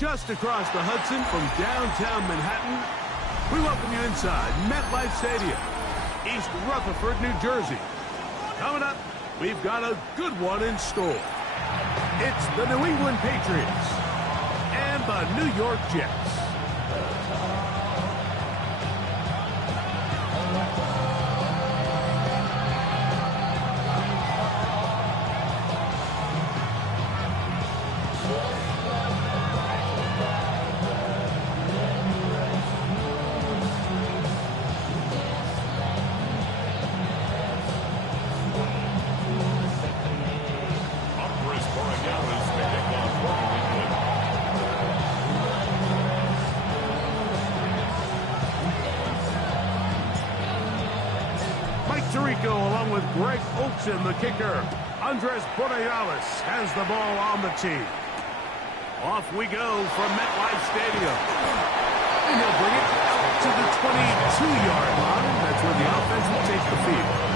just across the Hudson from downtown Manhattan. We welcome you inside MetLife Stadium, East Rutherford, New Jersey. Coming up, we've got a good one in store. It's the New England Patriots and the New York Jets. Along with Greg Olsen, the kicker. Andres Patriots has the ball on the tee. Off we go from MetLife Stadium. And he'll bring it out to the 22-yard line. That's where the offense will take the field.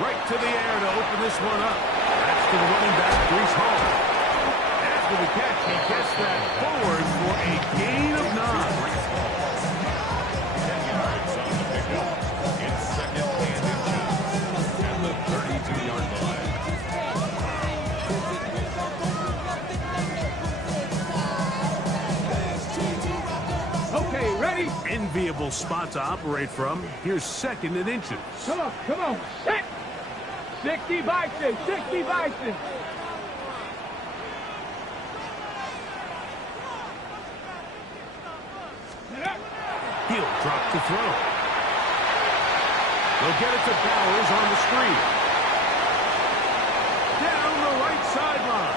Right to the air to open this one up. That's to the running back, Brees Hall. After the catch, he gets that forward for a gain of 9. 10 yards on the pickup. It's second and inches at the 32-yard line. Okay, ready? Enviable spot to operate from. Here's second and inches. Come on, set! 60 Bison, 60 Bison. He'll drop to throw. They'll get it to Bowers on the screen. Down the right sideline.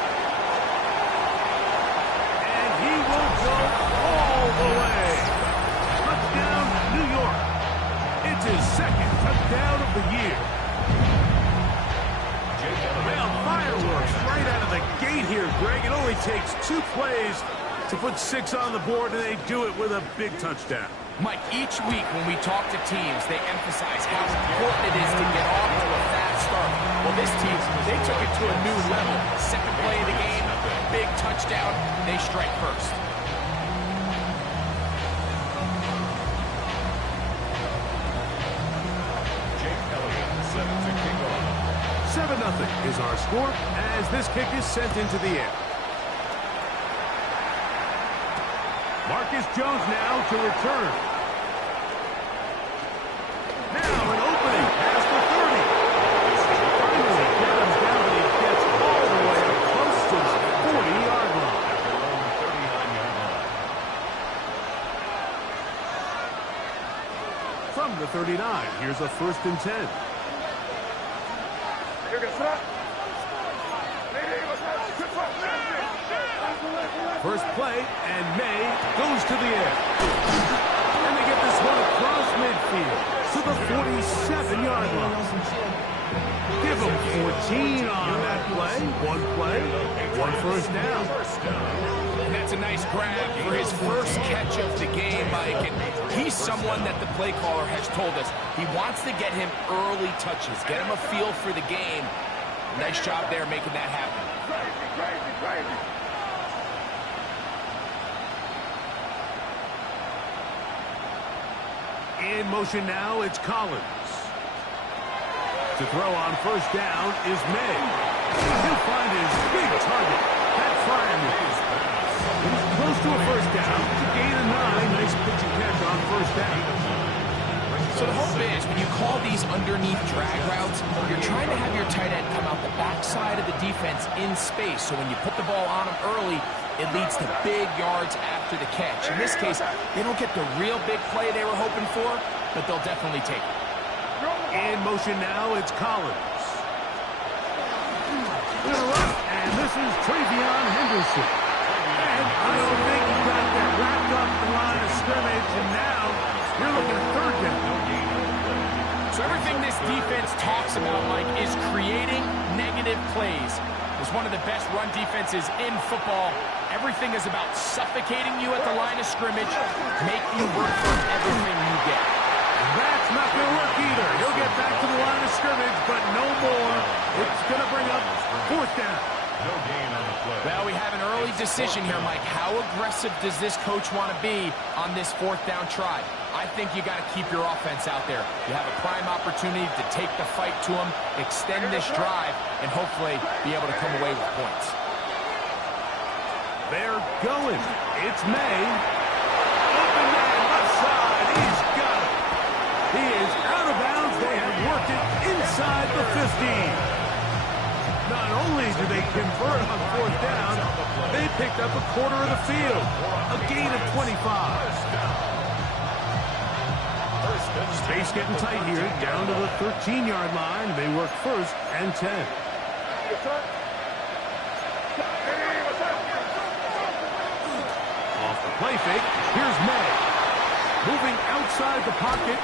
And he will go all the way. Touchdown, New York. It's his second touchdown of the year. Well, fireworks right out of the gate here, Greg. It only takes 2 plays to put 6 on the board, and they do it with a big touchdown. Mike, each week when we talk to teams, they emphasize how important it is to get off to a fast start. Well, this team, they took it to a new level. Second play of the game, big touchdown, they strike first. 7-0 is our score as this kick is sent into the air. Marcus Jones now to return. Now an opening past the 30. Finally, Adams down, and he gets all the way up close to the 40-yard line. From the 39, here's a 1st and 10. First play, and May goes to the air. And they get this one across midfield to the 47-yard line. Give them 14 on that play. 1 first down. And that's a nice grab for his first catch of the game, Mike. And he's someone that the play caller has told us he wants to get him early touches, get him a feel for the game. Nice job there making that happen. Crazy. In motion now, it's Collins. To throw on first down is May. He'll find his big target. That's Fryerman. He's close to a first down to gain a 9. Nice pitch and catch on first down. So the hope is when you call these underneath drag routes, you're trying to have your tight end come out the backside of the defense in space. So when you put the ball on him early, it leads to big yards after the catch. In this case, they don't get the real big play they were hoping for, but they'll definitely take it. In motion now, it's Collins. And this is Travion Henderson. And I don't think he got that right up the line of scrimmage, and now you're looking at third down. So everything this defense talks about, Mike, is creating negative plays. It's one of the best run defenses in football. Everything is about suffocating you at the line of scrimmage, making you work for everything you get. That's not going to work either. He'll get back to the line of scrimmage, but no more. It's going to bring up fourth down. No gain on the play. Well, we have an early decision here, Mike. How aggressive does this coach want to be on this fourth down try? I think you got to keep your offense out there. You have a prime opportunity to take the fight to them, extend this drive, and hopefully be able to come away with points. They're going. It's May. Open man, left side. He's got it. He is out of bounds. They have worked it inside the 15. Not only do they convert on fourth down, they picked up a quarter of the field. A gain of 25. Space getting tight here, down to the 13-yard line. They work first and 10. Off the play fake, here's May. Moving outside the pocket.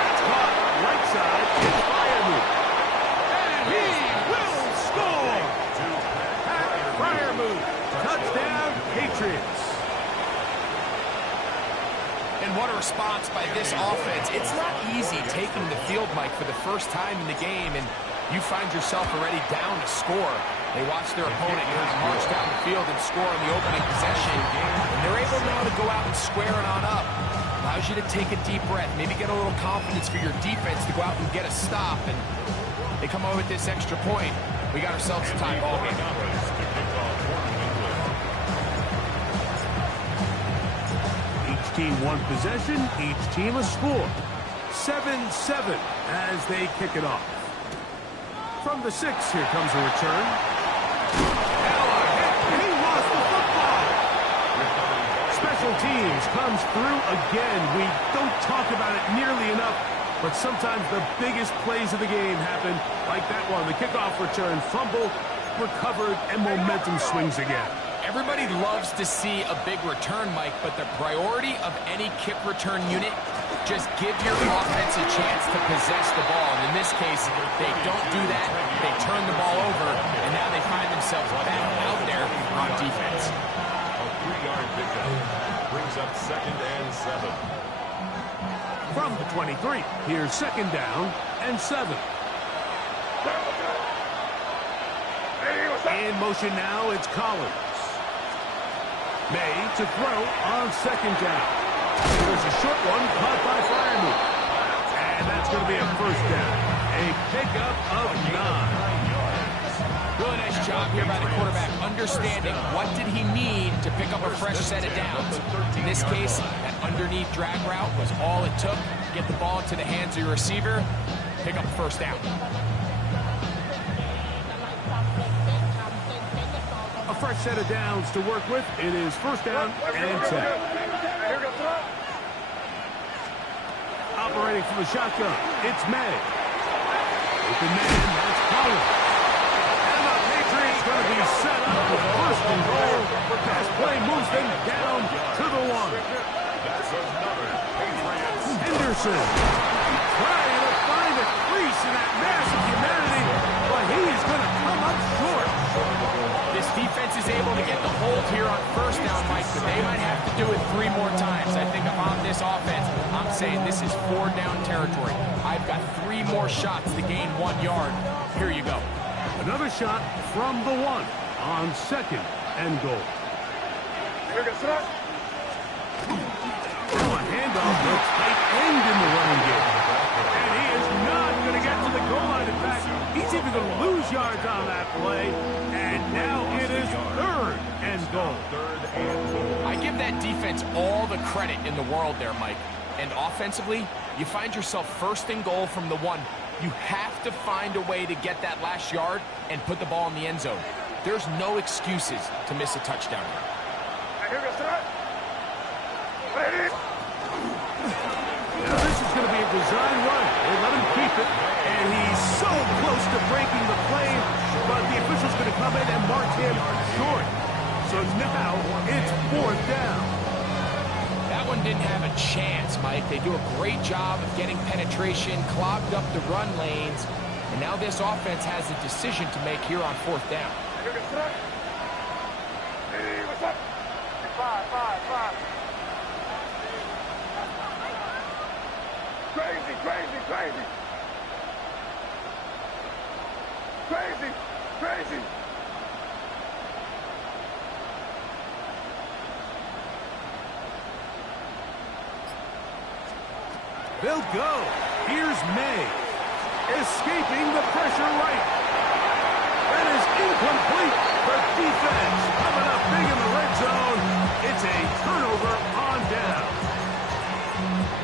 That's caught right side. It's Fryermuth. And he will score! Pat Fryermuth. Touchdown, Patriots. And what a response by this offense. It's not easy taking the field, Mike, for the first time in the game, and you find yourself already down to score. They watch their opponent kind of march down the field and score on the opening possession, and they're able now to go out and square it on up. Allows you to take a deep breath, maybe get a little confidence for your defense to go out and get a stop, and they come over with this extra point. We got ourselves a tie ball game. Team one possession, each team a score. 7-7 as they kick it off. From the 6, here comes a return. Now a hit, he lost the football. Special teams comes through again. We don't talk about it nearly enough, but sometimes the biggest plays of the game happen like that one. The kickoff return, fumble, recovered, and momentum swings again. Everybody loves to see a big return, Mike, but the priority of any kick return unit, just give your offense a chance to possess the ball. And in this case, they don't do that. They turn the ball over, and now they find themselves back out there on defense. A 3-yard pickup brings up 2nd and 7. From the 23, here's 2nd down and 7. In motion now, it's Collins. May to throw on 2nd down. There's a short one caught by Fryermuth. And that's going to be a first down. A pickup of 9. Really nice job here by the quarterback, understanding what did he need to pick up a fresh set of downs. In this case, that underneath drag route was all it took. Get the ball into the hands of your receiver, pick up first down. A fresh set of downs to work with. It is first down and 10. Operating from the shotgun, it's May. Open man, that's Collins. And the Patriots going to be set up with first and goal. Pass play moves them down to the 1. That's another Patriots. Henderson trying to find a crease in that mass of humanity, but he's going to come up short. This defense is able to get the hold here on first down, Mike, but they might have to do it 3 more times. I think if I'm this offense, I'm saying this is 4-down territory. I've got 3 more shots to gain 1 yard. Here you go. Another shot from the 1 on 2nd and goal. Oh, a handoff to tight end in the running game. And he is not going to get to the goal line. In fact, he's even going to lose yards on that play. And now it is 3rd and goal. I give that defense all the credit in the world there, Mike. And offensively, you find yourself 1st and goal from the 1. You have to find a way to get that last yard and put the ball in the end zone. There's no excuses to miss a touchdown here. Now this is going to be a design run. They let him keep it, and he's so close to breaking the play, but the official's going to come in and mark him short. So now it's 4th down. That one didn't have a chance, Mike. They do a great job of getting penetration, clogged up the run lanes, and now this offense has a decision to make here on 4th down. Crazy, crazy, crazy. Crazy, crazy. They'll go. Here's May. Escaping the pressure right. That is incomplete. The defense coming up big in the red zone. It's a turnover on down.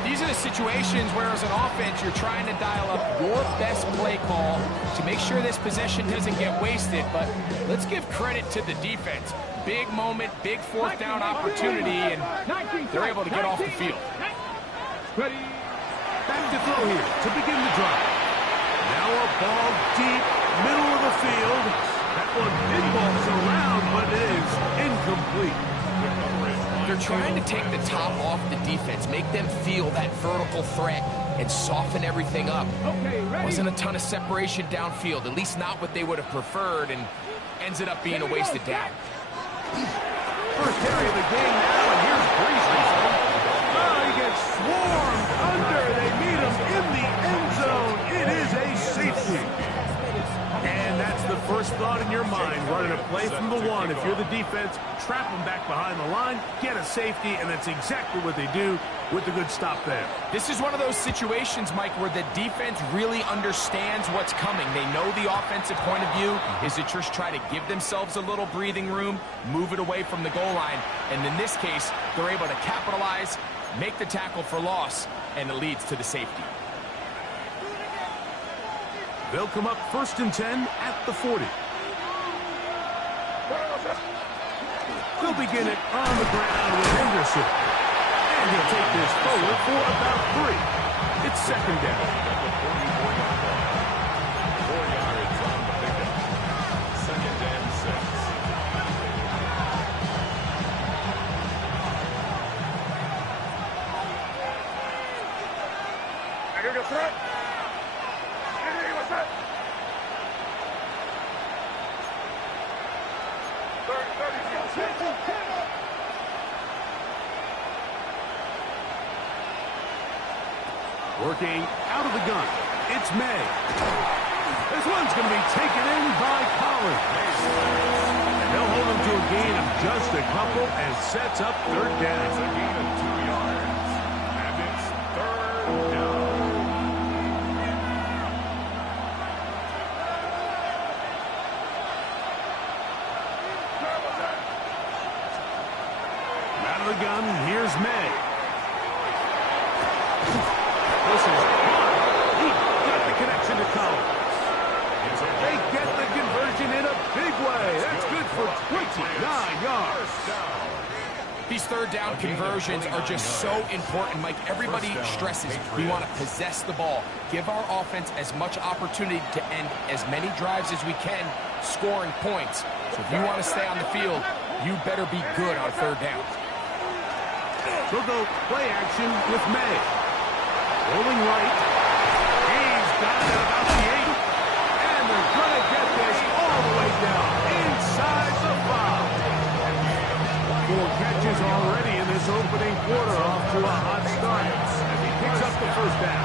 These are the situations where, as an offense, you're trying to dial up your best play call to make sure this possession doesn't get wasted. But let's give credit to the defense. Big moment, big 4th down opportunity, and they're able to get off the field. Ready? Back to throw here to begin the drive. Now a ball deep, middle of the field. That one pinballs around, but it is incomplete. They're trying to take the top off the defense, make them feel that vertical threat, and soften everything up. Okay, ready? Wasn't a ton of separation downfield, at least not what they would have preferred, and ends it up being a wasted down. First carry of the game now, and here's Breezy. Oh, he gets swarmed under. They meet him in the end zone. It is a safety. And that's the first thought in your mind, running a play from the 1. If you're the defense, trap them back behind the line, get a safety, and that's exactly what they do with the good stop there. This is one of those situations, Mike, where the defense really understands what's coming. They know the offensive point of view is to just try to give themselves a little breathing room, move it away from the goal line, and in this case, they're able to capitalize, make the tackle for loss, and it leads to the safety. They'll come up 1st and 10 at the 40. They'll begin it on the ground with Henderson. And he'll take this forward for about 3. It's 2nd down. 4 yards on the pickup. 2nd and 6. Working out of the gun. It's May. This one's going to be taken in by Collins. And they'll hold him to a gain of just a couple and sets up 3rd down. It's a gain of 2 yards. And it's 3rd down. Out of the gun, here's May. This is he got the connection to Collins. They get the conversion in a big way. That's good for 29 yards. These 3rd down conversions are just so important, Mike. Everybody stresses we want to possess the ball, give our offense as much opportunity to end as many drives as we can, scoring points. So if you want to stay on the field, you better be good on 3rd down. They'll go play action with May. Rolling right. He's got it about the 8. And they're going to get this all the way down inside the 5. 4 catches already in this opening quarter, off to a hot start as he picks up the 1st down.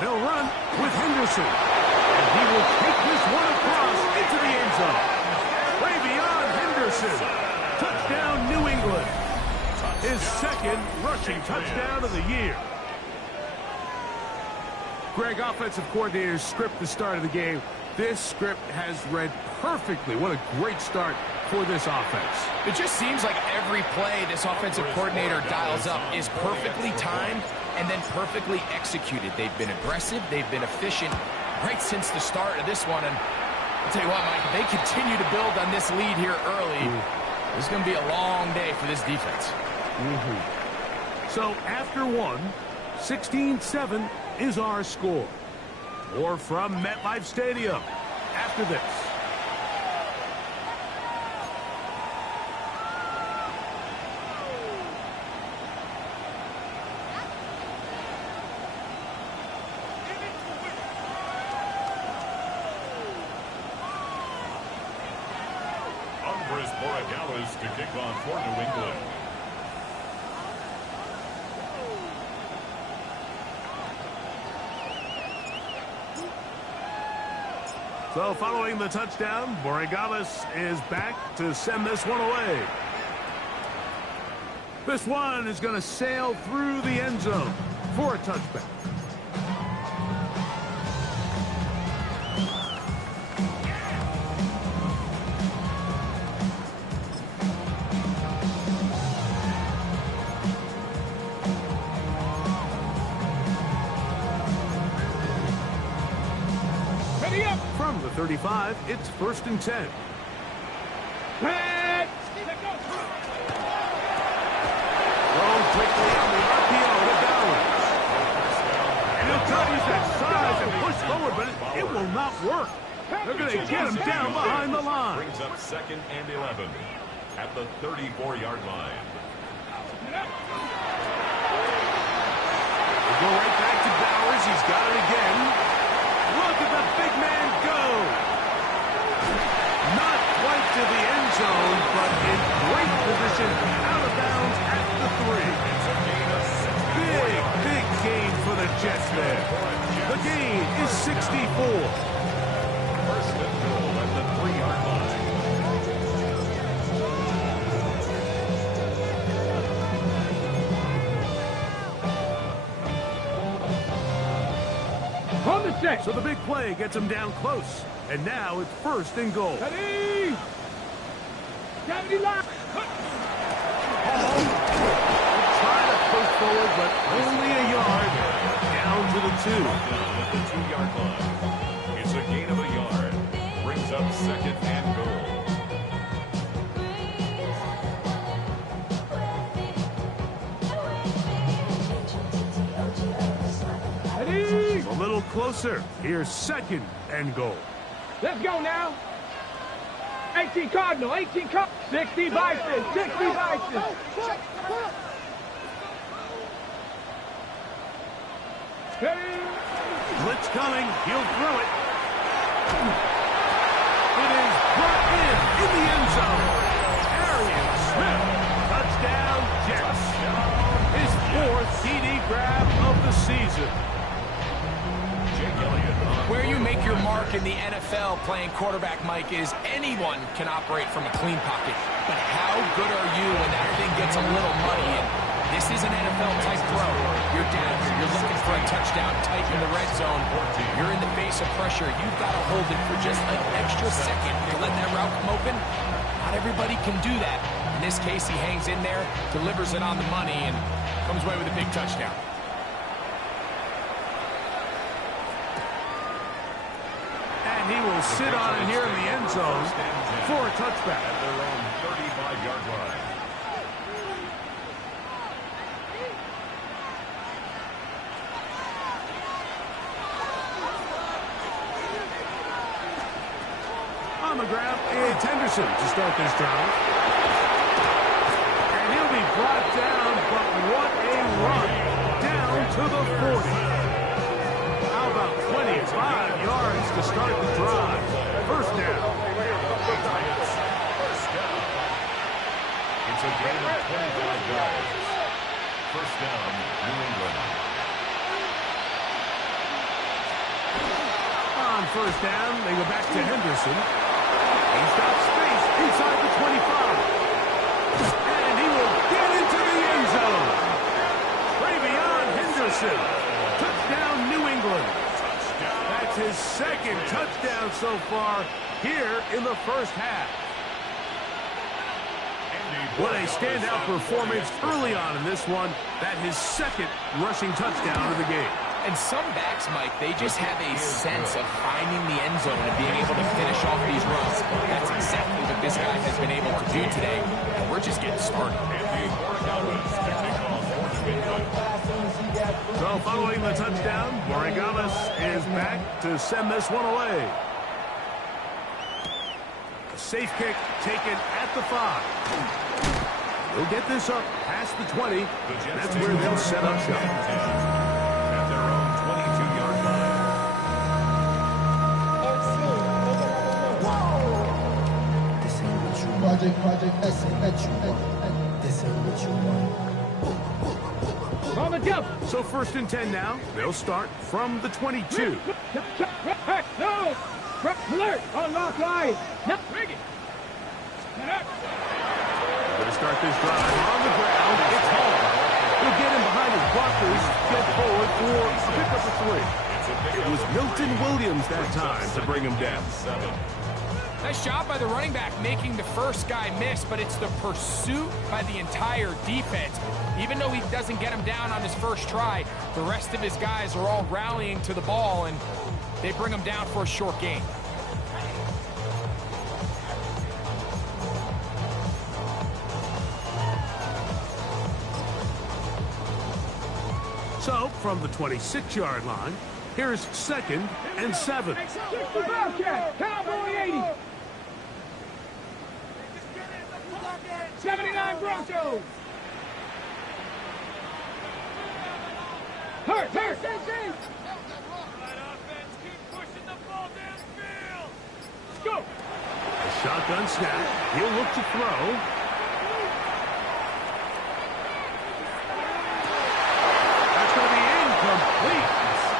They'll run with Henderson. And he will take this one across into the end zone. Way beyond Henderson. Touchdown, New England. His 2nd rushing touchdown of the year. Greg, offensive coordinators script the start of the game. This script has read perfectly. What a great start for this offense. It just seems like every play this offensive coordinator dials up is perfectly timed and then perfectly executed. They've been aggressive, they've been efficient right since the start of this one. And I'll tell you what, Mike, they continue to build on this lead here early. This is going to be a long day for this defense. So after one, 16-7 is our score. Or from MetLife Stadium after this. To kick off for New England. So following the touchdown, Borregales is back to send this one away. This one is going to sail through the end zone for a touchback. From the 35, it's 1st and 10. Thrown quickly on the RPO to Bowers. And he'll try to use that size and push forward, but it will not work. They're going to get him down behind the line. Brings up 2nd and 11 at the 34-yard line. We'll go right back to Bowers. He's got it again. Look at the big man go. Not quite to the end zone, but in great position out of bounds at the 3. Big gain for the Jets there. The gain is 64. 1st and goal at the 3-yard line. On the set. So the big play gets him down close. And now it's 1st and goal. Ready. Gravity lock. Try to push forward, but only a yard. Down to the 2. Down at the 2-yard line. It's a gain of a yard. Brings up 2nd and goal. Ready. A little closer. Here's 2nd and goal. Let's go now. 18 Cardinal, 18 Cardinal. 60 Bison, 60 Bison. Hey. Blitz coming. He'll throw it. It is brought in the end zone. Arian Smith. Touchdown, Jets. His 4th TD grab of the season. Where you make your mark in the NFL playing quarterback, Mike, is anyone can operate from a clean pocket. But how good are you when that thing gets a little muddy? And this is an NFL-type throw. You're down here. You're looking for a touchdown tight in the red zone. You're in the face of pressure. You've got to hold it for just an extra second to let that route come open. Not everybody can do that. In this case, he hangs in there, delivers it on the money, and comes away with a big touchdown. And he will sit on it here in the end zone for a touchback. At their own 35-yard line. On the ground, it's Henderson to start this drive. And he'll be brought down, but what a run down to the 40. How about 25 yards to start the drive? 1st down. It's a gain of 25 yards. 1st down, New England. On 1st down, they go back to Henderson. He's got space inside the 25. And he will get into the end zone. Travion Henderson. Touchdown, New England. That's his 2nd touchdown so far here in the 1st half. What a standout performance early on in this one. That his 2nd rushing touchdown of the game. And some backs, Mike, they just have a sense of finding the end zone and being able to finish off these runs. That's exactly what this guy has been able to do today. we're just getting started. So following the touchdown, Morigales is back to send this one away. A safe kick taken at the 5. They'll get this up past the 20. That's where they'll set up shop. At their own 22-yard line. Project, this ain't what you want. On the jump. So 1st and 10 now. They'll start from the 22. No. Alert. On lock line. No. Bring it. Going to start this drive on the ground. It's home. He'll get in behind his blockers, get forward for a pickup of 3. It was Milton Williams that time to bring him down. Nice job by the running back making the first guy miss, but it's the pursuit by the entire defense. Even though he doesn't get him down on his first try, the rest of his guys are all rallying to the ball, and they bring him down for a short gain. So from the 26-yard line, here's 2nd and 7. 60 Bobcat. Cowboy 80. 79 Broncos. Hurt. Go. A shotgun snap. He'll look to throw. That's going to be incomplete.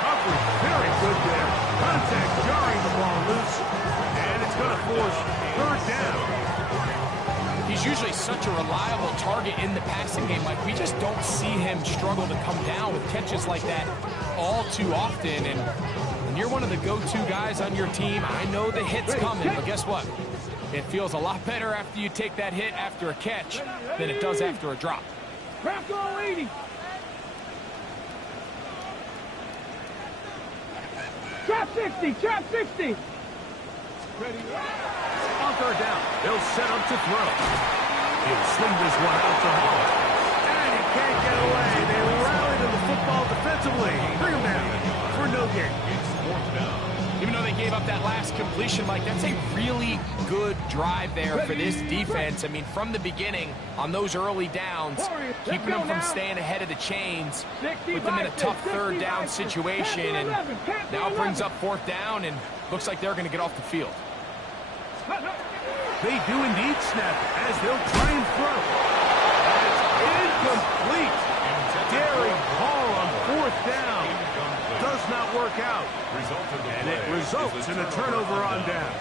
Coverage very good there. Contact jarring the ball loose. And it's going to force 3rd down. He's usually such a reliable target in the passing game. Like, we just don't see him struggle to come down with catches like that all too often. And when you're one of the go-to guys on your team, I know the hit's coming, but guess what? It feels a lot better after you take that hit after a catch than it does after a drop. Bronco 80. Trap 60. Ready. On 3rd down, they'll set up to throw. He'll swing this one out to Hall. And he can't get away. They rally to the football defensively. Bring him down for no gain. Even though they gave up that last completion, Mike, that's a really good drive there for this defense. I mean, from the beginning, on those early downs, keeping them from staying ahead of the chains, put them in a tough 3rd down situation, and now it brings up 4th down, and looks like they're going to get off the field. They do indeed snap as they'll try and throw. That's incomplete. Daring Hall on 4th down. Does not work out. And it results in a turnover on down.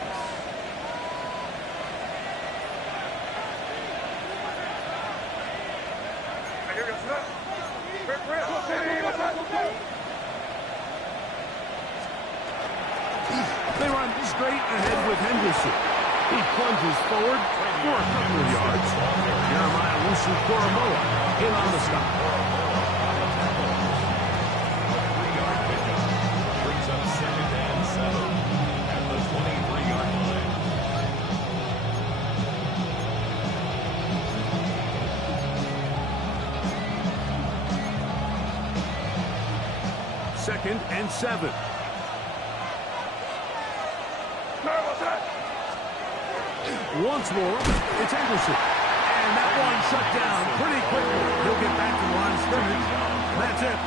They run straight ahead with Henderson. He plunges forward for a couple of yards. Jeremiah Wusu-Koromoa in on the stop. Brings up 2nd and 7 at the 23-yard line. Second and 7. Once more, it's Anderson. And that one shut down pretty quickly. He'll get back to the line of scrimmage. That's it.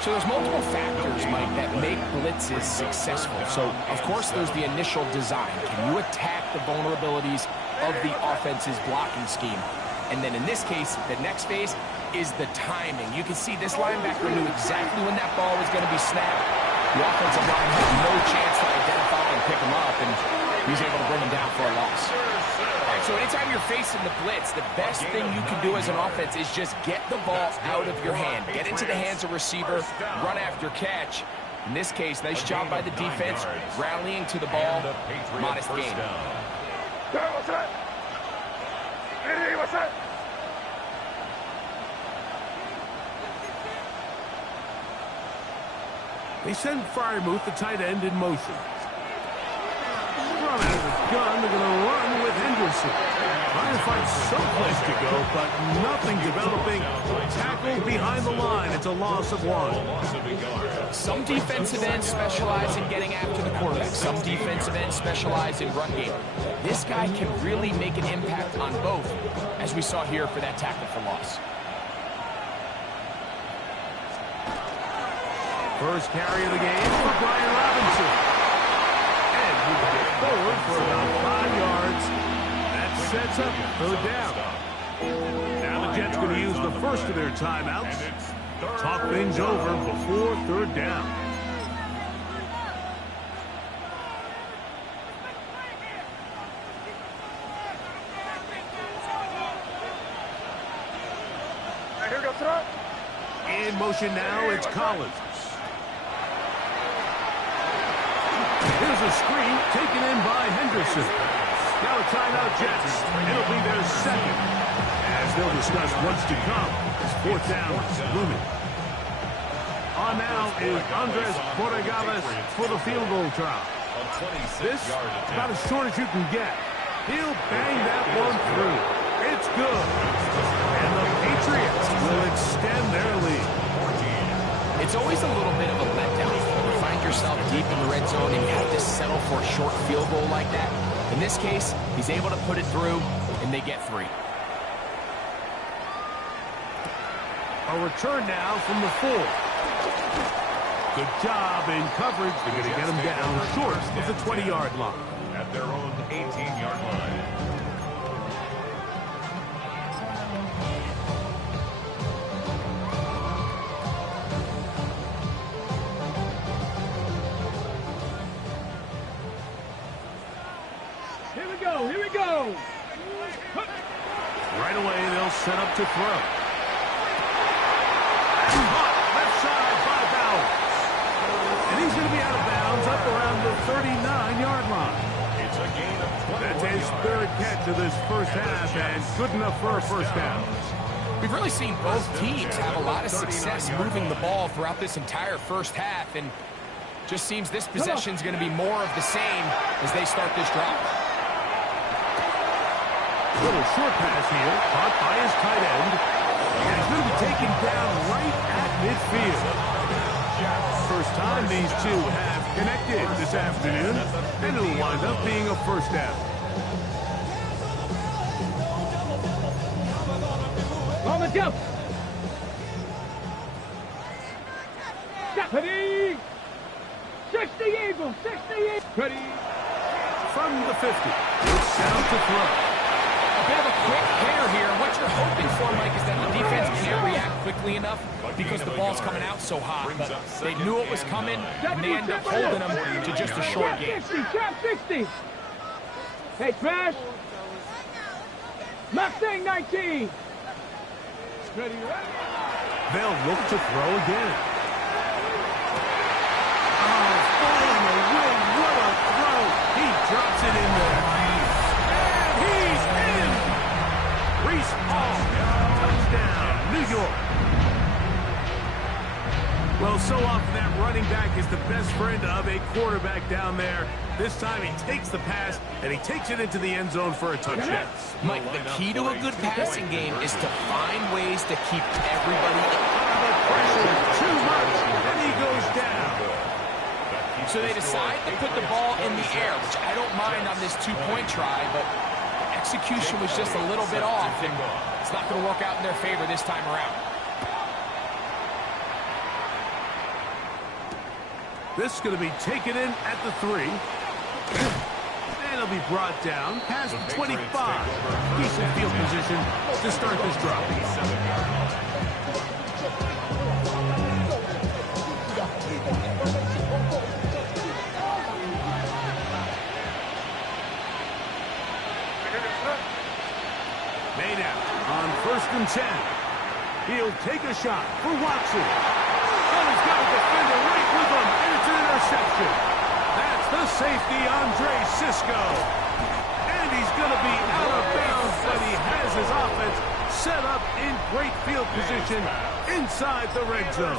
So there's multiple factors, Mike, that make blitzes successful. So, of course, there's the initial design. Can you attack the vulnerabilities of the offense's blocking scheme? And then in this case, the next phase is the timing. You can see this linebacker knew exactly when that ball was going to be snapped. The offensive line had no chance to identify and pick him up, and he's able to bring him down for a loss. All right, so anytime you're facing the blitz, the best thing you can do as an offense is just get the ball out of your hand. Get into the hands of receiver, run after catch. In this case, nice job by the defense, rallying to the ball, modest gain. They send Fryermuth, the tight end, in motion. Run out of the gun. They're going to run with Henderson. Henderson. Trying to find someplace to go, but nothing developing. Tackled behind the line. It's a loss of 1. Some defensive ends specialize in getting after the quarterback. Some defensive ends specialize in run game. This guy can really make an impact on both, as we saw here for that tackle for loss. First carry of the game for Brian Robinson. And he will get forward for about 5 yards. That sets up 3rd down. Now the Jets going to use the first of their timeouts. Talk things over before 3rd down. Here goes throw. In motion now, it's Collins. Here's a screen taken in by Henderson. Now a timeout, Jets. It'll be their 2nd. As they'll discuss what's to come as 4th down is looming. On now is Andres Borregales for the field goal try. This is about as short as you can get. He'll bang that one through. It's good. And the Patriots will extend their lead. It's always a little bit of a letdown. You find yourself deep in the red zone and you have to settle for a short field goal like that. In this case, he's able to put it through, and they get 3. A return now from the 4. Good job in coverage. They're going to get him down short of the 20-yard line. At their own 18-yard line. Here we go. Right away, they'll set up to throw. Left side by Bowers. And he's going to be out of bounds up around the 39-yard line. It's a gain of 21 That's his yards. 3rd catch of this first half, and good enough for a first down. We've really seen both teams have a lot of success moving the ball throughout this entire first half, and just seems this possession is going to be more of the same as they start this drive. Little short pass here, caught by his tight end. And he's going to be taken down right at midfield. First time these two have connected this afternoon, and it'll wind up being a first down. On the jump. Ready. 60 Eagles. 60 Ready. From the 50, it's down to throw. A bit of a quick hitter here. What you're hoping for, Mike, is that the defense can't react quickly enough because the ball's coming out so hot. But they knew it was coming, and they end up holding them to just a short game. 60, 60. Hey, Trash. Mustang 19. Ready. They'll look to throw again. Oh, ball in the wind. What a throw. He drops it in there. And he's in. Reese Hall. Touchdown, New York. Well, so often that running back is the best friend of a quarterback down there. This time he takes the pass, and he takes it into the end zone for a touchdown. Mike, the key to a good passing game is to find ways to keep everybody The pressure is too much, and he goes down. So they decide to put the ball in the air, which I don't mind on this two-point try, but execution was just a little bit off, and it's not going to work out in their favor this time around. This is going to be taken in at the 3. And it'll be brought down past the 25. Decent field position to start this drive. Made out on 1st and 10. He'll take a shot for Watson. Oh, he's got a defender right with him, and it's an interception. That's the safety, Andre Sisco. And he's going to be out of bounds, but he has his offense set up in great field position inside the red zone.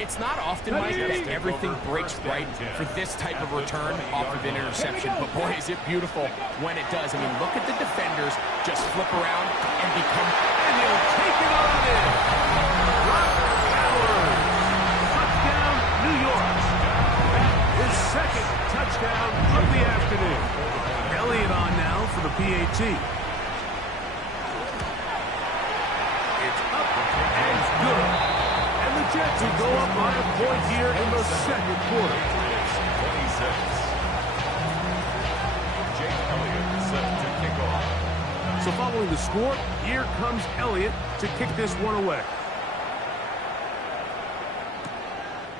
It's not often, Mike, that everything breaks right for this type of return off of an interception. But, boy, is it beautiful when it does. I mean, look at the defenders just flip around and become... And he'll take it on in. Brock Bowers. Touchdown, New York. His second touchdown of the afternoon. Elliott on now for the PAT. It's up and good. And the Jets will go up by a point here in the second quarter. 26. Jake Elliott set to kick off. So following the score, here comes Elliott to kick this one away.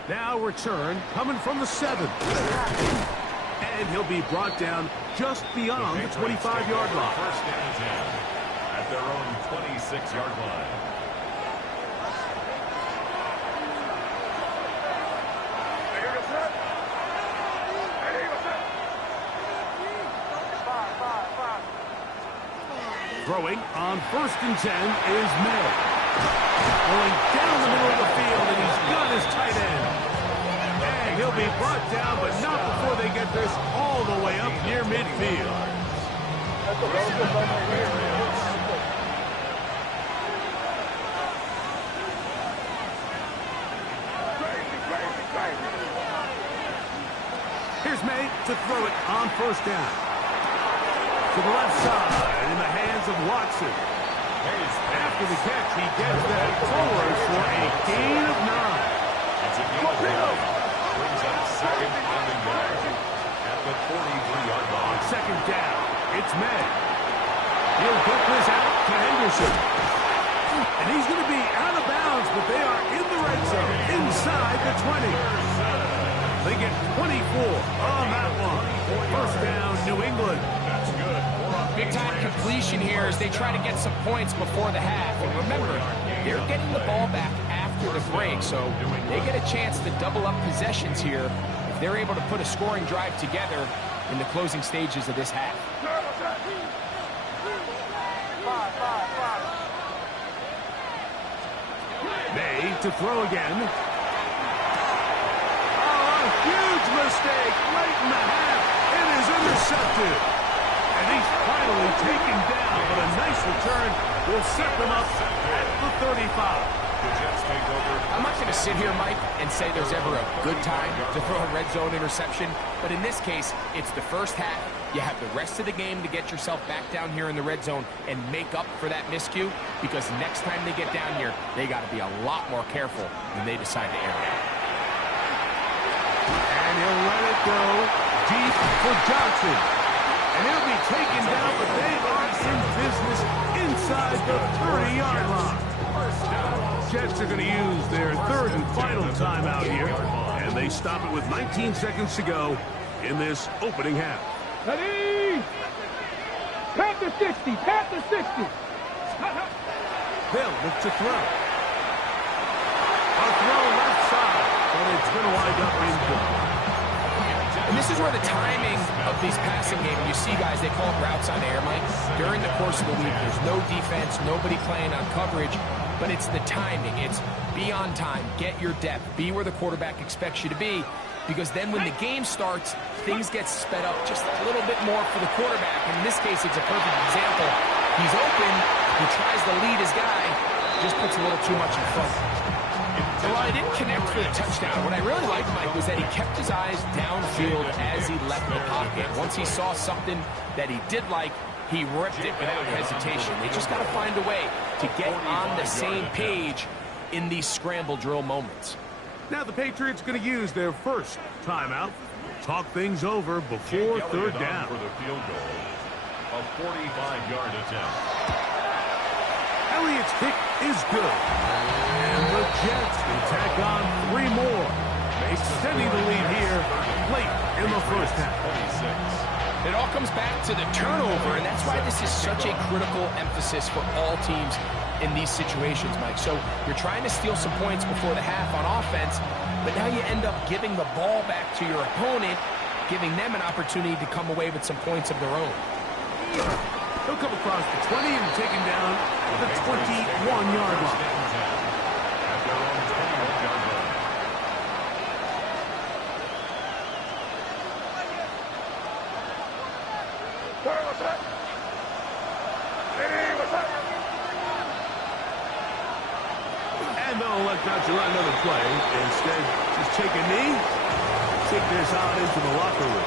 Now return coming from the 7. And he'll be brought down just beyond the 25-yard line. First and 10 at their own 26-yard line. Throwing on first and 10 is May. Going down the middle of the field, and he's got his tight end. And he'll be brought down, but not before they get this all the way up near midfield. Here's May to throw it on first down. To the left side, in the hands of Watson. After the catch, he gets that forward for a gain of 9. It's a gain of 9. Brings up second and goal at the 43-yard line. Second down, it's May. He'll get this out to Henderson. And he's going to be out of bounds, but they are in the red zone, inside the 20. They get 24 on that one. First down, New England. That's good. Big-time completion here as they try to get some points before the half. And remember, they're getting the ball back after the break, so they get a chance to double up possessions here if they're able to put a scoring drive together in the closing stages of this half. May to throw again. Oh, a huge mistake right in the half. It is intercepted. And he's finally taken down, but a nice return will set them up at the 35. The Jets take over. I'm not going to sit here, Mike, and say there's ever a good time to throw a red zone interception, but in this case, it's the first half. You have the rest of the game to get yourself back down here in the red zone and make up for that miscue, because next time they get down here, they got to be a lot more careful when they decide to air it out. And he'll let it go deep for Johnson. And he'll be taken down, but they are in business inside the 30-yard line. Jets are going to use their third and final timeout here, and they stop it with 19 seconds to go in this opening half. Ready? Panther 60, Panther 60. They'll look to throw. A throw left side, but it's going to wind up incomplete. And this is where the timing of these passing games, you see guys, they call it routes on air, Mike. During the course of the week, there's no defense, nobody playing on coverage, but it's the timing. It's be on time, get your depth, be where the quarterback expects you to be, because then when the game starts, things get sped up just a little bit more for the quarterback. And in this case, it's a perfect example. He's open, he tries to lead his guy, just puts a little too much in front. And while he didn't connect for the touchdown, what I really liked, Mike, was that he kept his eyes downfield as he left the pocket. Once he saw something that he did like, he ripped it without hesitation. They just got to find a way to get on the same page in these scramble drill moments. Now the Patriots going to use their first timeout. Talk things over before third down. For the field goal, a 45-yard attempt. Elliott's kick is good. And the Jets can tack on 3 more, extending the lead here late in the first half. 26. It all comes back to the turnover, and that's why this is such a critical emphasis for all teams in these situations, Mike. So you're trying to steal some points before the half on offense, but now you end up giving the ball back to your opponent, giving them an opportunity to come away with some points of their own. He'll come across the 20 and taken down at the 21-yard line. And they'll elect not to run another play. Instead, just take a knee, take this out into the locker room.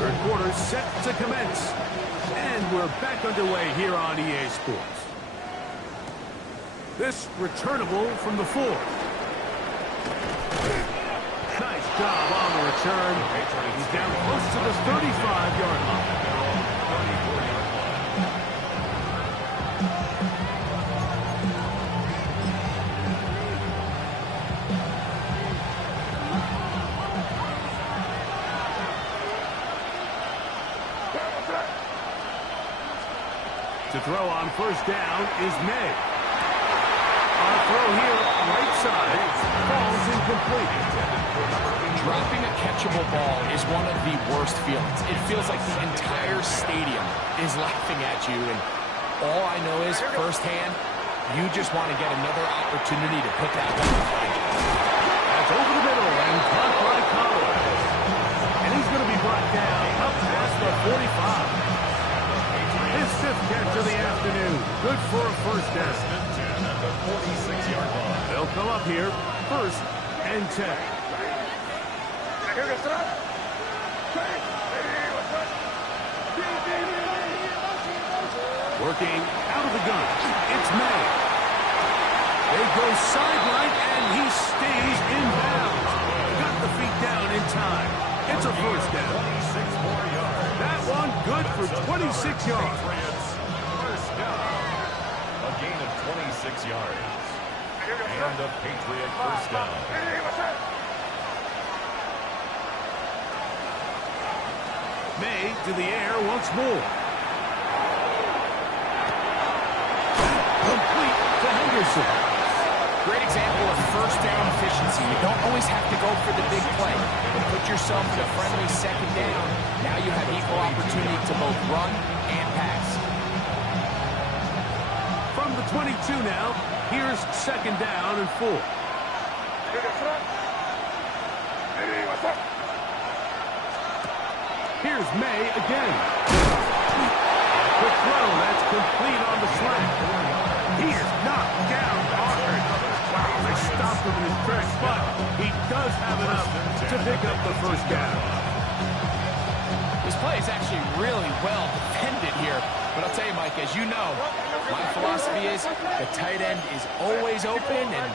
Third quarter set to commence. And we're back underway here on EA Sports. This returnable from the 4. Nice job on the return. He's down close to the 35-yard line. To throw on first down is May. Our throw here, right side, falls incomplete. Dropping a catchable ball is one of the worst feelings. It feels like the entire stadium is laughing at you, and all I know is, firsthand, you just want to get another opportunity to put that one behind you. That's over the middle and caught by Collins. And he's going to be brought down up past the 45. His 5th catch of the afternoon. Good for a first down. At the 46-yard line. They'll come up here, 1st and 10. Working out of the gun. It's May. They go sideline, and he stays in bounds. Got the feet down in time. It's a first down. 26 more yards. That one good for 26 yards. Patriots, first down. A gain of 26 yards. And a Patriot first down. May to the air once more. Complete to Henderson. Great example of first down efficiency. You don't always have to go for the big play, but put yourself in a friendly second down. Now you have equal opportunity to both run and pass. From the 22 now, here's 2nd down and 4. Here's May again. Quick throw, that's complete on the slant. He is knocked down hard. Wow, they stopped him in his tracks, but he does have enough to pick up the first down. This play is actually really well defended here. But I'll tell you, Mike, as you know, my philosophy is the tight end is always open, and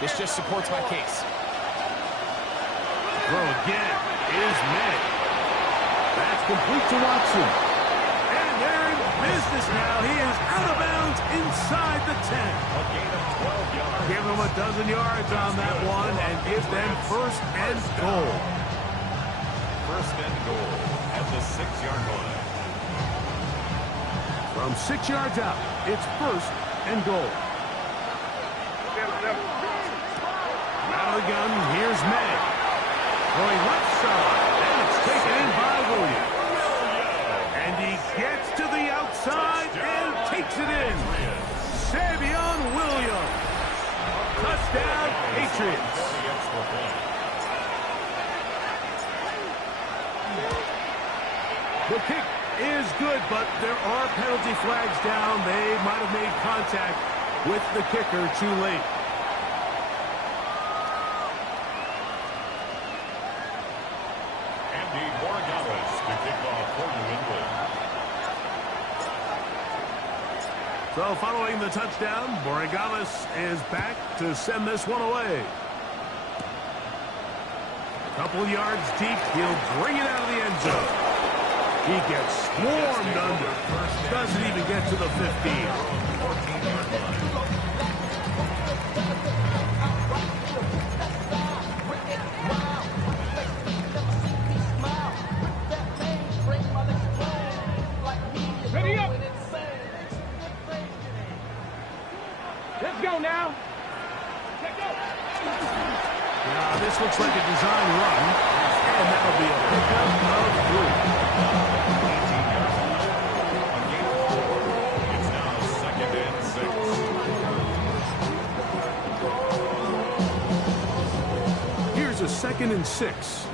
this just supports my case. Throw again is May. That's complete to Watson. And they're in business now. He is out of bounds inside the 10. A gain of 12 yards. Give them a dozen yards on that one and give them 1st and goal. 1st and goal at the 6-yard line. From 6 yards out, it's 1st and goal. Out of the gun, here's May. Going left side, and it's taken in by Williams. And he gets to the outside and takes it in. Savion Williams. Touchdown, Patriots. The kick is good, but there are penalty flags down. They might have made contact with the kicker too late. To kick off for New England. So following the touchdown, Borregales is back to send this one away. A couple yards deep, he'll bring it out of the end zone. He gets swarmed under. Doesn't even get to the 15. 14-yard line. Ready up. Let's go now. Now, this looks like a design run, and that'll be a pickup of 3. 18-yard line. A gain of 4. It's now 2nd and 6. Here's a 2nd and 6.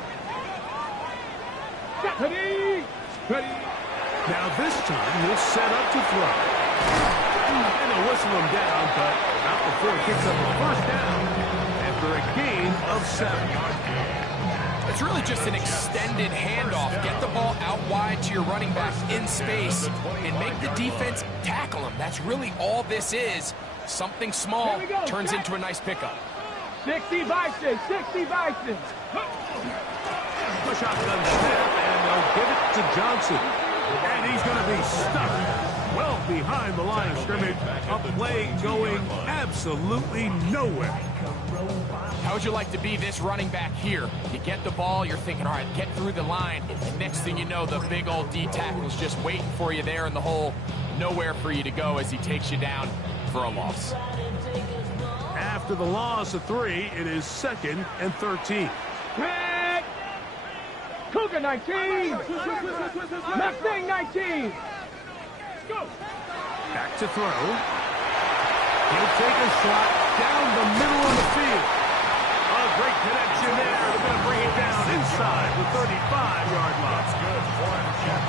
Ready. Ready. Now this time he'll set up to throw. And they'll whistle him down, but not before he picks up a first down after a gain of 7. It's really just an extended handoff. Get the ball out wide to your running back in space and make the defense tackle him. That's really all this is. Something small turns into a nice pickup. 60 Bison, 60 Bison. A shotgun snap, and they'll give it to Johnson. And he's going to be stuck well behind the line of scrimmage. A play going absolutely nowhere. How would you like to be this running back here? You get the ball, you're thinking, all right, get through the line. And next thing you know, the big old D tackle's just waiting for you there in the hole. Nowhere for you to go as he takes you down for a loss. After the loss of 3, it is 2nd and 13. Red. Cougar 19. Mustang 19. Go. Back to throw. He'll take a shot down the middle of the field. A great connection there. They're going to bring it down inside the 35-yard line.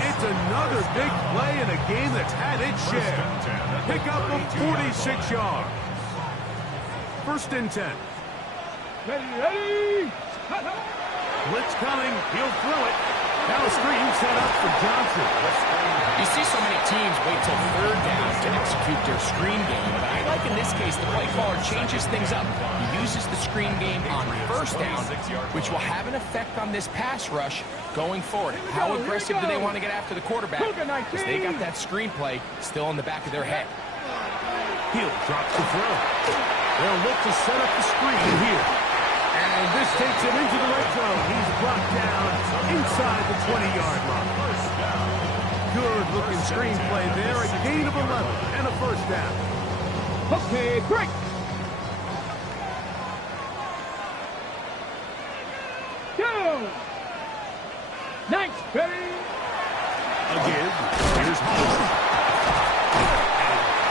It's another big play in a game that's had its share. Pick up of 46 yards. 1st and 10. Ready. Blitz coming. He'll throw it. Now a screen set up for Johnson. You see so many teams wait till 3rd down to execute their screen game, but I like in this case the play caller changes things up. He uses the screen game on 1st down, which will have an effect on this pass rush going forward. How aggressive do they want to get after the quarterback? Because they got that screen play still in the back of their head. He'll drop the throw. They'll look to set up the screen here. And this takes him into the red zone. He's brought down inside the 20-yard line. Good-looking screenplay there. A gain of 11 and a 1st down. Okay, break. Go. Nice. Ready. Again, here's Hall.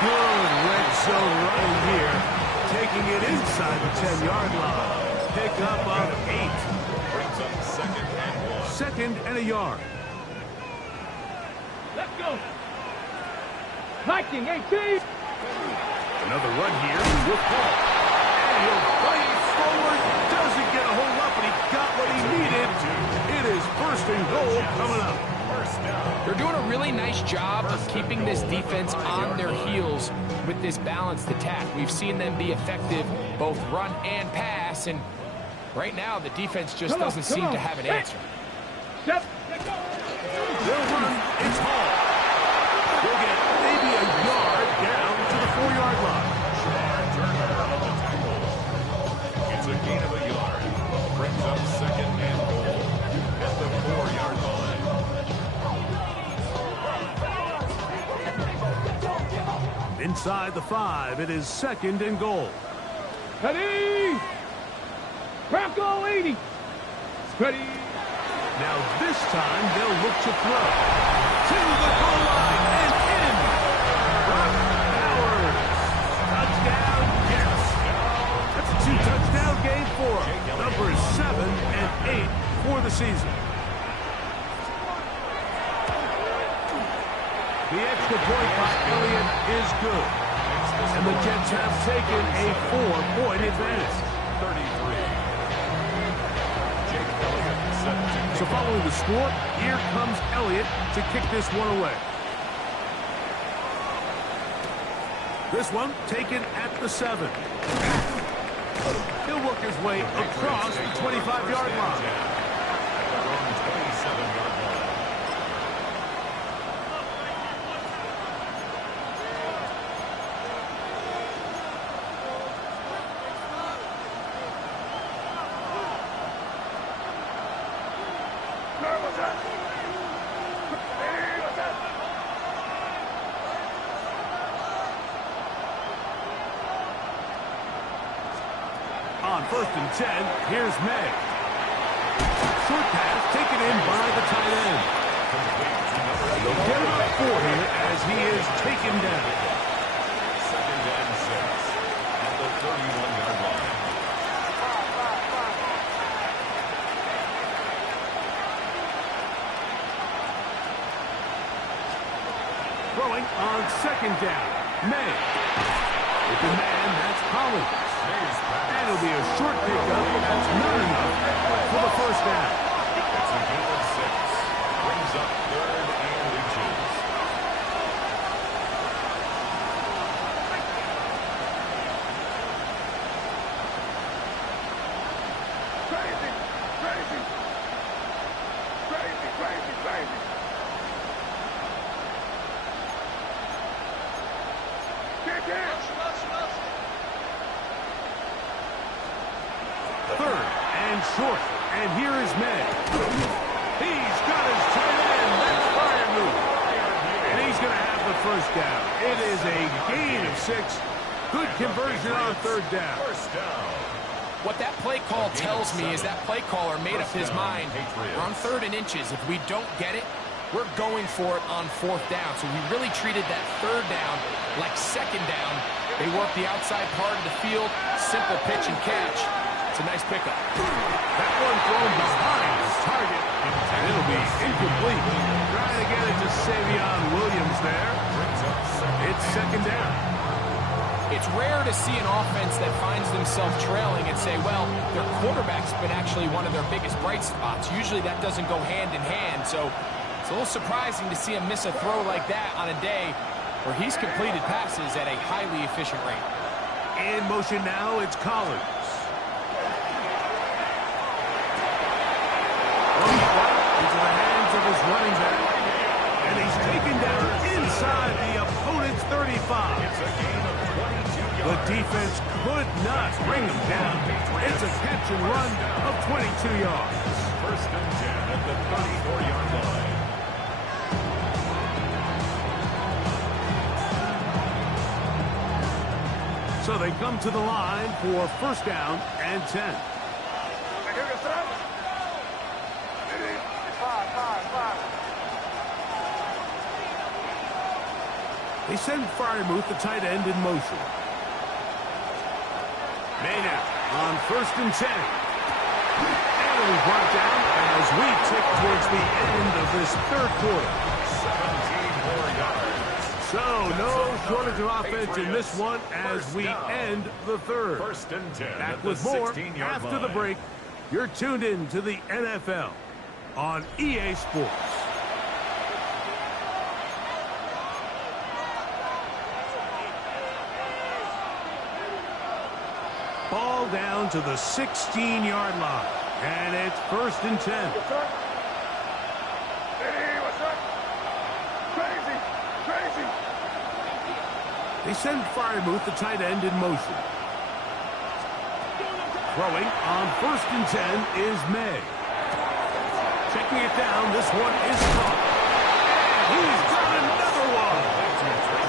Good red zone running here. Taking it inside the 10-yard line. Pick up of 8. Brings up 2nd and 1. 2nd and a yard. Let's go. Viking 18. Another run here with Paul. And he'll play it forward. Doesn't get a hold up, but he got what he needed. It is 1st and goal coming up. They're doing a really nice job of keeping this defense on their heels with this balanced attack. We've seen them be effective both run and pass, and right now the defense just doesn't seem to have an answer. Step. They'll run. It's Hall. We'll get maybe a yard down to the 4-yard line. It's a gain of a yard. Brings up 2nd and goal at the 4-yard line. Inside the 5, it is 2nd and goal. Ready. Bronco 80. Ready. Now this time they'll look to throw. To the goal line and in. Brock Bowers. Touchdown, yes. That's a 2-touchdown game for him. Numbers 7 and 8 for the season. The extra point by Elliott is good. And the Jets have taken a 4-point advantage. 33. Jake Elliott set to So following the score, here comes Elliott to kick this one away. This one taken at the 7. He'll work his way across the 25-yard line. 27-yard line. On 1st and 10, here's May. Short pass taken in by the tight end. They'll get him up 4 here as he is taken down. 2nd and 6 at the 31-yard line. Throwing on second down. May. With the man, that's Collins. And it'll be a short pickup. That's not enough for the first down. It's a gain of 6. Brings up 3rd and inches. Crazy, crazy, crazy, crazy, crazy. Kick it. Third and short. And here is May. He's got his tight end. That's fire move. And he's going to have the first down. It is a gain of 6. Good conversion on third down. First down. What that play call tells me is that play caller made up his mind. Patriots. We're on 3rd and inches. If we don't get it, we're going for it on 4th down. So he really treated that 3rd down like 2nd down. They work the outside part of the field. Simple pitch and catch. It's a nice pickup. That one thrown behind his target. And it'll be incomplete. Trying to get it to Savion Williams there. It's second down. It's rare to see an offense that finds themselves trailing and say, well, their quarterback's been actually one of their biggest bright spots. Usually that doesn't go hand in hand, so it's a little surprising to see him miss a throw like that on a day where he's completed passes at a highly efficient rate. In motion now, it's Collins. Into the hands of his running back. And he's taken down inside the opponent's 35. It's a gain of 22 The yards. defense could not bring him down. It's a catch and run of 22 yards. First and 10 at the 34-yard line. So they come to the line for first down and 10. They send Fryermuth, the tight end, in motion. May now on first and 10. And it'll be brought down as we tick towards the end of this third quarter. 17 more yards. So no shortage of offense in this one as we end the third. First and 10 Back at the with more 16-yard after line. the break. You're tuned in to the NFL on EA Sports. Ball down to the 16-yard line. And it's first and 10. What's up? Hey, what's up? Crazy, crazy. They send Fryermuth, the tight end, in motion. Throwing on first and 10 is May. Checking it down, this one is caught. And he's got another one.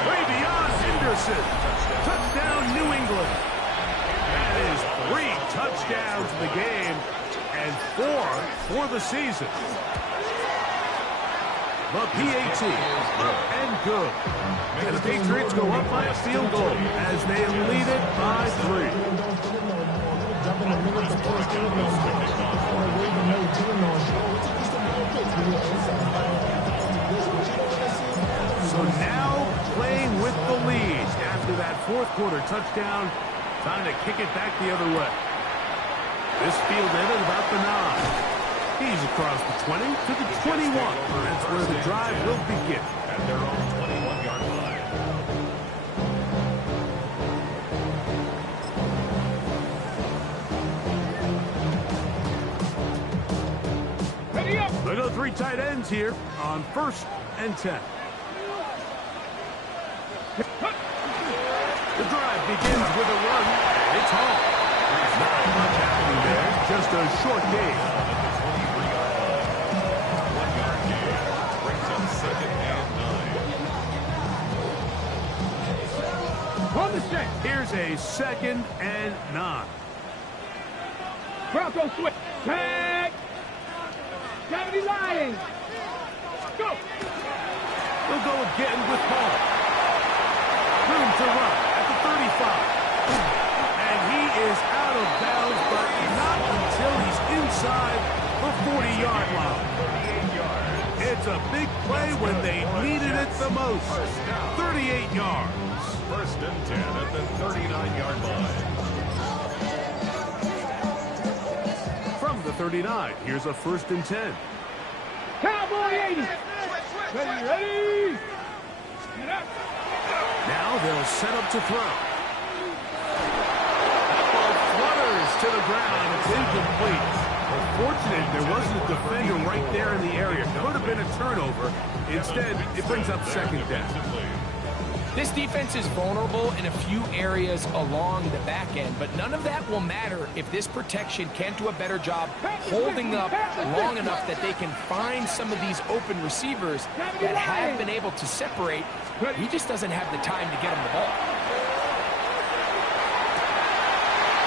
Way beyond Henderson. Touchdown, New England. That is 3 touchdowns in the game and 4 for the season. The PAT and good. And the Patriots go up by a field goal as they lead it by 3. So now playing with the lead after that fourth quarter touchdown. Time to kick it back the other way. This field end at about the 9. He's across the 20 to the 21. That's where the drive will begin. At their own 21-yard line. Ready up. They go 3 tight ends here on first and 10. The drive begins with a run. It's home. Not much happening there. Just a short game. On the set. Here's a second and 9. Bronco switch. Tag. Gravity Lions. Go. They'll go again with Paul. Room to run at the 35. And he is out of bounds, but not until he's inside the 40-yard line. It's a big play when they needed it the the most. 38 yards. First and 10 at the 39-yard line. From the 39, here's a first and 10. Cowboy 80. Ready. Now they'll set up to throw. That ball flutters to the ground. It's incomplete. Fortunate there wasn't a defender right there in the area. Could have been a turnover. Instead, it brings up second down. This defense is vulnerable in a few areas along the back end, but none of that will matter if this protection can't do a better job holding up long enough that they can find some of these open receivers that have been able to separate. He just doesn't have the time to get him the ball.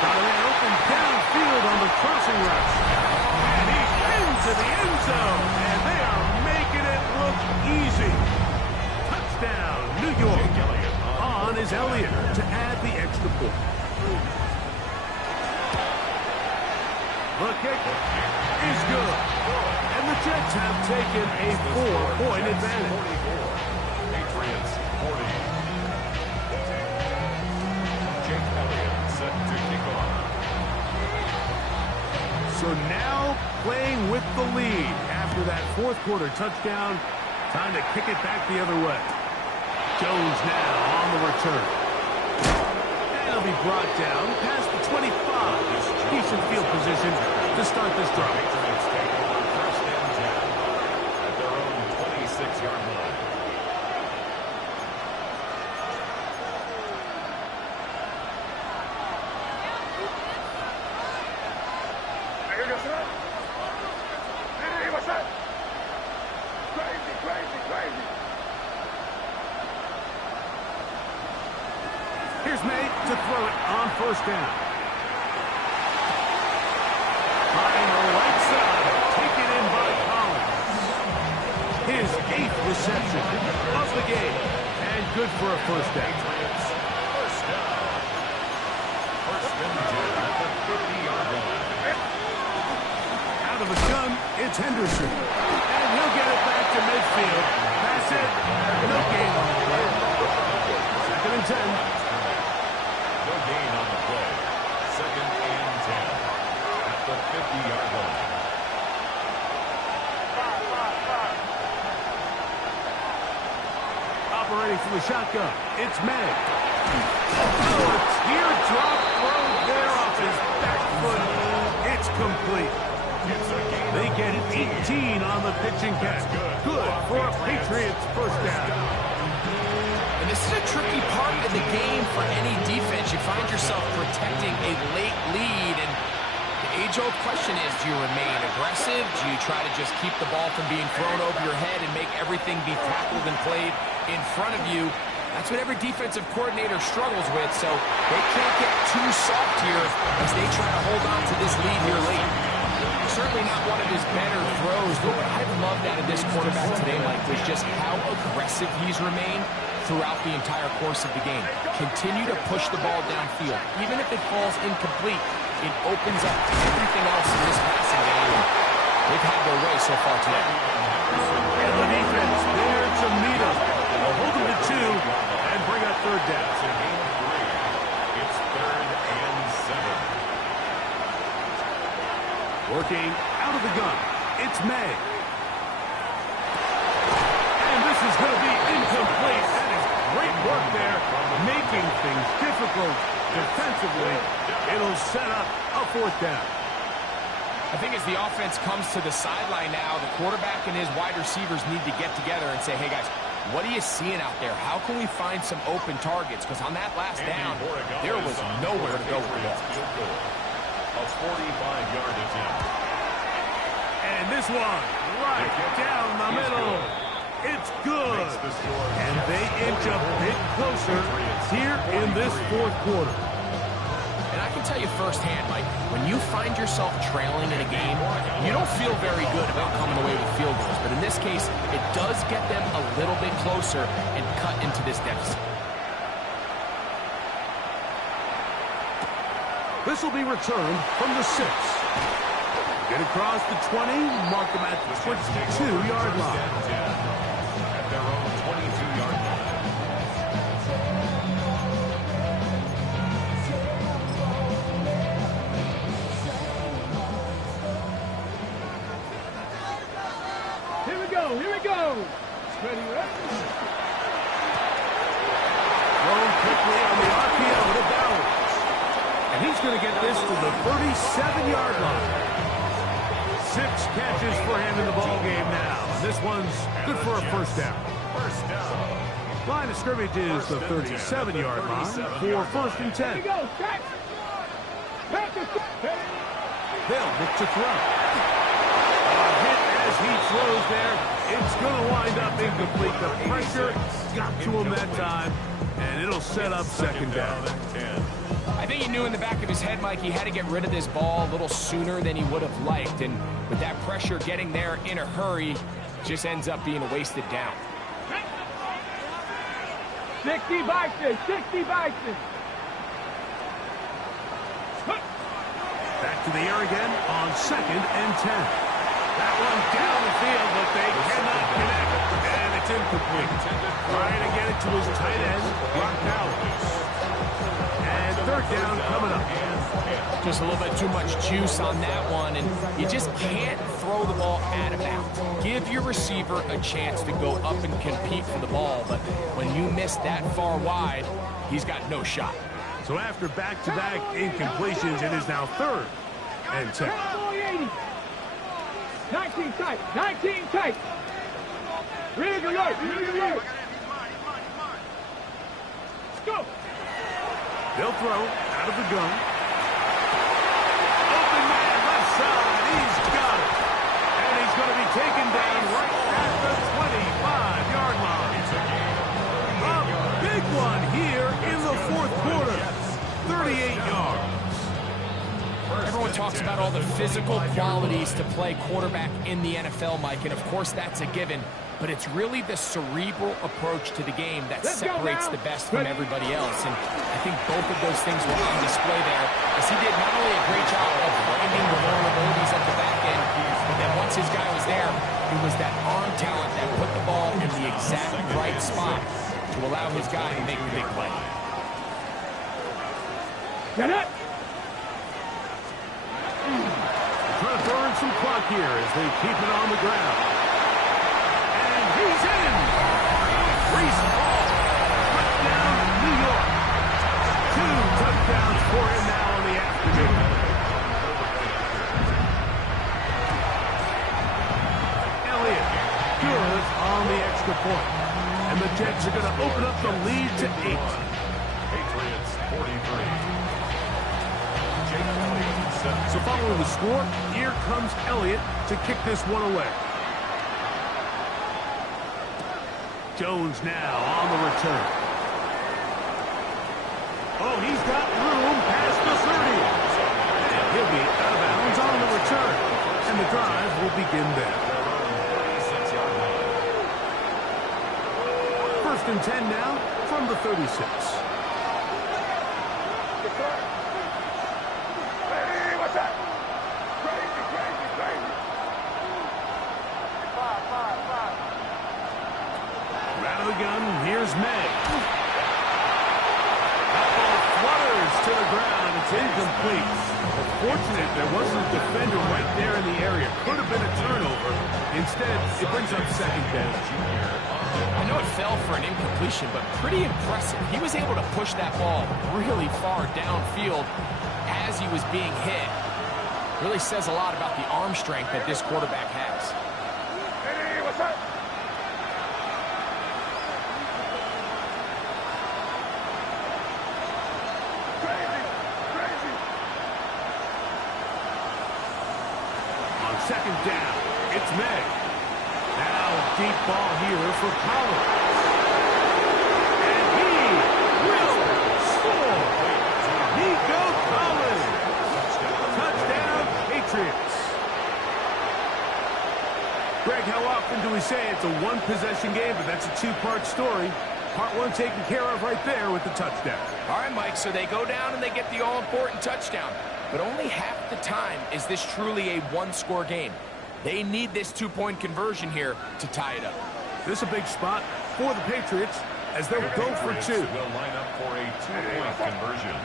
Got a man open downfield on the crossing rush. And he's into the end zone. And they are making it look easy. Touchdown, New York. On is Elliott to add the extra point. The kick is good. And the Jets have taken a 4-point advantage. Patriots 40. Jake Elliott set to kick off. So now playing with the lead after that fourth quarter touchdown. Time to kick it back the other way. Jones now on the return. And he'll be brought down past the 25. Decent field position to start this drive. Patriots take over first and 10 at their own 26-yard line. Here's May to throw it on first down. Behind the right side, taken in by Collins. His 8th reception of the game, and good for a first down. Patriots first down. First and 10 at the 50-yard line. Out of the gun, it's Henderson. And he'll get it back to midfield. That's it. No gain on the play. Second and 10. No gain on the play. Second and 10 at the 50-yard line. Operating from the shotgun, it's May. Oh, a teardrop throw there off his back foot. It's complete. They get 18 on the pitching catch. Good for a Patriots first down. And this is a tricky part of the game for any defense. You find yourself protecting a late lead, and the age-old question is, do you remain aggressive? Do you try to just keep the ball from being thrown over your head and make everything be tackled and played in front of you? That's what every defensive coordinator struggles with, so they can't get too soft here as they try to hold on to this lead here late. Certainly not one of his better throws, but what I've loved out of this quarterback today, Mike, was just how aggressive he's remained throughout the entire course of the game. Continue to push the ball downfield. Even if it falls incomplete, it opens up to everything else in this passing game. They've had their way so far today. And the defense there to meet him. They'll hold him to 2 and bring up third down. It's a game of 3. It's third and 7. Working out of the gun, it's May. And this is going to be incomplete. That is great work there, making things difficult defensively. It'll set up a fourth down. I think as the offense comes to the sideline now, the quarterback and his wide receivers need to get together and say, hey, guys, what are you seeing out there? How can we find some open targets? Because on that last down, there was nowhere to go with the ball. A 45-yard attempt. And this one, right down the middle. It's good. And they inch a bit closer here in this fourth quarter. And I can tell you firsthand, Mike, when you find yourself trailing in a game, you don't feel very good about coming away with field goals. But in this case, it does get them a little bit closer and cut into this deficit. This will be returned from the 6. Get across the 20, mark them at the 22-yard line. At their own 22-yard go. Here we go. Ready, ready. Thrown quickly on the RPO to Bowers. And he's going to get this to the 37-yard line. 6 catches for him in the ball game now. And this one's good for a first down. First down. Line of scrimmage is the 37-yard line for first and 10. Here we go. Set. They'll look to throw. A hit as he throws there. It's going to wind up incomplete. The pressure got to him that time, and it'll set up second down. I think he knew in the back of his head, Mike, he had to get rid of this ball a little sooner than he would have liked. And with that pressure getting there in a hurry, just ends up being a wasted down. 60 Bison. 60 Bison. Back to the air again on second and 10. That one down the field, but they cannot connect. And it's incomplete. Trying to get it to his tight end, Brock Bowers. And third down coming up. Just a little bit too much juice on that one, and you just can't throw the ball out of bounds. Give your receiver a chance to go up and compete for the ball, but when you miss that far wide, he's got no shot. So after back-to-back incompletions, it is now third and 10. 19 tight. 19 tight. Rig alert. Rig alert. Go. They'll throw out of the gun. Open man, left side. He's got it. And he's going to be taken down right at the 25-yard line. A big one here in the fourth quarter. 38 yards. Everyone talks about all the physical qualities to play quarterback in the NFL, Mike, and of course that's a given. But it's really the cerebral approach to the game that separates the best from everybody else. And I think both of those things were on display there, as he did not only a great job of finding the vulnerabilities at the back end, but then once his guy was there, it was that arm talent that put the ball in the exact right spot to allow his guy to make the big play. Get it. Trying to burn some clock here as they keep it on the ground. And he's in. Reese Hall, touchdown, New York. 2 touchdowns for him now on the afternoon. Elliott, good on the extra point. And the Jets are going to open up the lead to 8. Patriots 43. So following the score, here comes Elliott to kick this one away. Jones now on the return. Oh, he's got room past the 30. And he'll be out of bounds on the return. And the drive will begin there. First and 10 now from the 36. Gun, here's May. That ball flutters to the ground. It's incomplete. Fortunate there wasn't a defender right there in the area. Could have been a turnover. Instead, it brings up second down. I know it fell for an incompletion, but pretty impressive. He was able to push that ball really far downfield as he was being hit. Really says a lot about the arm strength that this quarterback has. Hey, what's up? Second down, it's May. Now deep ball here for Collins. And he will score. Nico Collins. Touchdown, Patriots. Greg, how often do we say it's a one-possession game, but that's a two-part story? Part one taken care of right there with the touchdown. All right, Mike, so they go down and they get the all-important touchdown. But only half the time is this truly a one-score game. They need this two-point conversion here to tie it up. This is a big spot for the Patriots as they'll go for 2. Will line up for a 2-point conversion.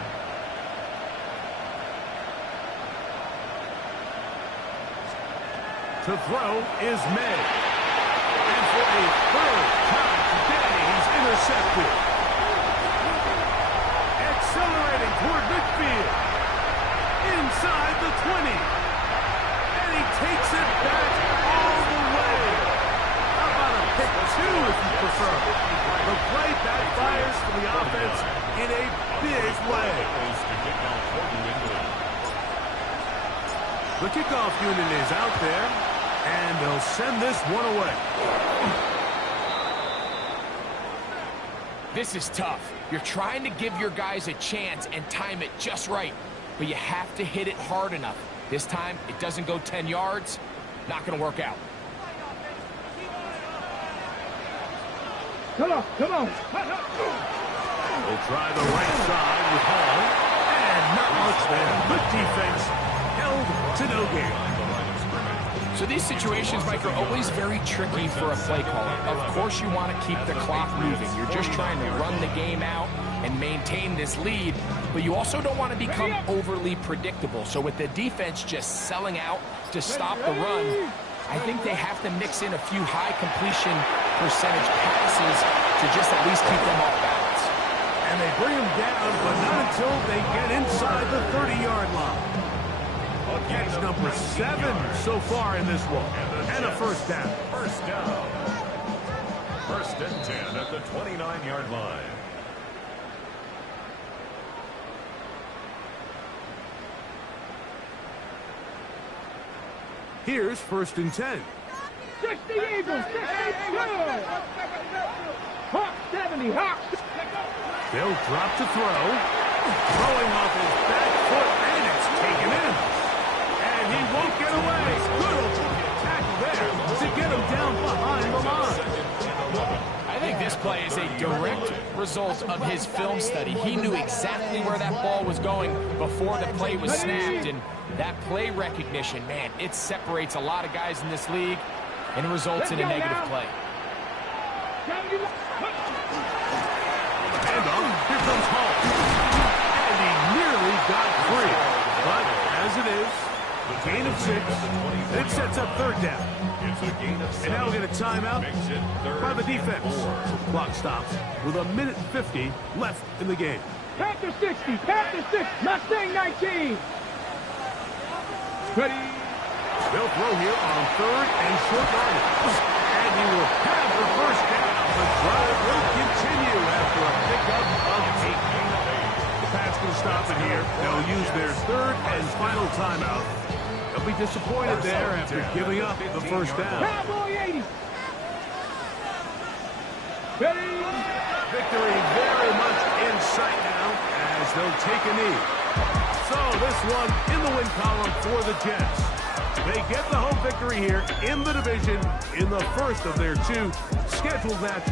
To throw is May. And for a third time today, he's intercepted. Accelerating toward midfield. Inside the 20. And he takes it back all the way. How about a pick two if you prefer? The play backfires for the offense in a big way. The kickoff unit is out there, and they'll send this one away. This is tough. You're trying to give your guys a chance and time it just right, but you have to hit it hard enough. This time, it doesn't go 10 yards. Not going to work out. Come on, come on. We'll try the right side with Hall. And not much there. Good defense. Held to no gain. So these situations, Mike, are always very tricky for a play caller. Of course you want to keep the clock moving. You're just trying to run the game out and maintain this lead, but you also don't want to become overly predictable. So with the defense just selling out to stop the run, I think they have to mix in a few high completion percentage passes to just at least keep them off balance. And they bring him down, but not until they get inside the 30-yard line. Catch number 7 so far in this one. And a first down. First down. First and 10 at the 29-yard line. Here's first and 10. 60 Eagles, 62. Hawk 70, Hawk. They'll drop to throw. Throwing off his back foot, and it's taken in. And he won't get away. Good old tackle there to get him down behind the line. I think this play is a direct result of his film study. He knew exactly where that ball was going before the play was snapped, and that play recognition, man, it separates a lot of guys in this league, and it results in a negative play. Handoff, here comes Hall. And he nearly got free. But as it is, the gain of 6, it sets up third down. And now we'll get a timeout by the defense. Clock stops with 1:50 left in the game. Panther 60, Panther 6, Mustang 19. Ready. They'll throw here on third and short yardage. And he will have the first down. The drive will continue after a pickup of 8. The Pats can stop it here. They'll use their third and final timeout. They'll be disappointed there after giving up the first down. Cowboy 80. Ready. Victory very much in sight now as they'll take a knee. So this one in the win column for the Jets. They get the home victory here in the division in the first of their 2 scheduled matchups.